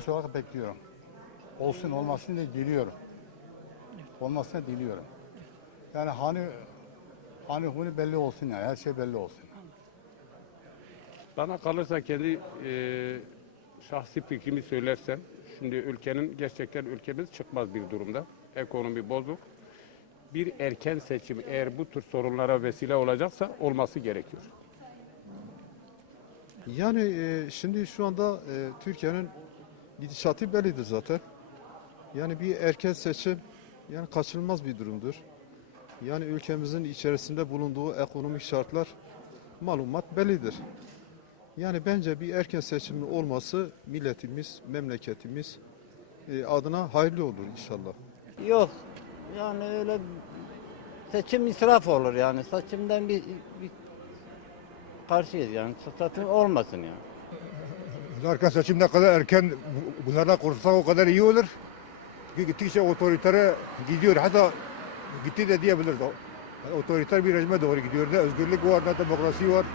vatandaş olarak bekliyorum. Olsun olmasını da diliyorum. Olmasını diliyorum. Yani hani hani huni belli olsun ya, her şey belli olsun. Bana kalırsa kendi e, şahsi fikrimi söylersem, şimdi ülkenin gerçekten ülkemiz çıkmaz bir durumda. Ekonomi bozuk. Bir erken seçim eğer bu tür sorunlara vesile olacaksa olması gerekiyor. Yani e, şimdi şu anda e, Türkiye'nin gidişatı bellidir zaten. Yani bir erken seçim yani kaçınılmaz bir durumdur. Yani ülkemizin içerisinde bulunduğu ekonomik şartlar malumat bellidir. Yani bence bir erken seçimin olması milletimiz, memleketimiz e, adına hayırlı olur inşallah. Yok. Yani öyle seçim israf olur yani. Seçimden bir, bir karşıyız yani. Seçim olmasın yani. Erken seçim ne kadar erken bu- bunlardan korksak o kadar iyi olur. Çünkü gittikçe otoritere gidiyor. Hatta gitti de diyebiliriz. Otoriter bir rejime doğru gidiyor. Ne özgürlük var ne demokrasi var.